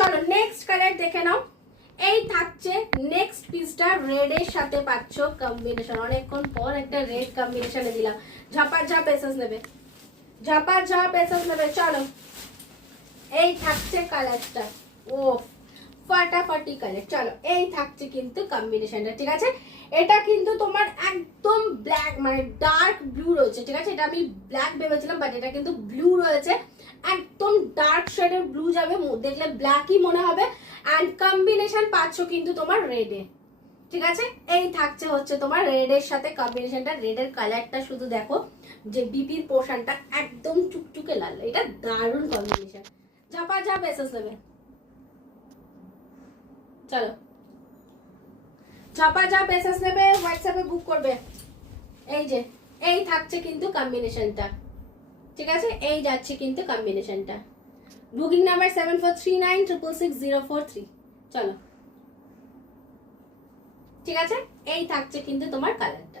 চলো next colour দেখে নাও। এই থাকছে নেক্সট পিসটা, রেড এর সাথে পাচ্ছ কম্বিনেশন। অনেকক্ষণ পর একটা রেড কম্বিনেশনে দিলাম। ঝাপা ঝাপ এসেস নেবে, ঝাপা ঝাপ এসেস নেবে। চলো এই থাকছে কালারটা, ও ফাটাফাটি কালার। চলো এই থাকছে কিন্তু কম্বিনেশনটা, ঠিক আছে। এটা কিন্তু তোমার একদম ব্ল্যাক মানে ডার্ক ব্লু রয়েছে, ঠিক আছে। এটা আমি ব্ল্যাক ভেবেছিলাম বাট এটা কিন্তু ব্লু রয়েছে, একদম ডার্ক শেডের ব্লু যাবে, দেখলে ব্ল্যাকই মনে হবে। অ্যান্ড কম্বিনেশন পাচ্ছ কিন্তু তোমার রেডে, ঠিক আছে। এই থাকছে হচ্ছে তোমার রেড এর সাথে কম্বিনেশনটা। রেড এর কালারটা শুধু দেখো, যে বিপির পোর্শনটা একদম চুকচুকে লাল, এটা দারুণ কম্বিনেশন। ঝাপা ঝাপ এসেস নেবে, চলো ঝাপা ঝাপ এসএস নেবে, হোয়াটসঅ্যাপে বুক করবে। এই যে এই থাকছে কিন্তু কম্বিনেশনটা, ঠিক আছে। এই যাচ্ছে কিন্তু কম্বিনেশনটা। Booking number 7439666043। চলো ঠিক আছে, এই থাকছে কিন্তু তোমার কালারটা।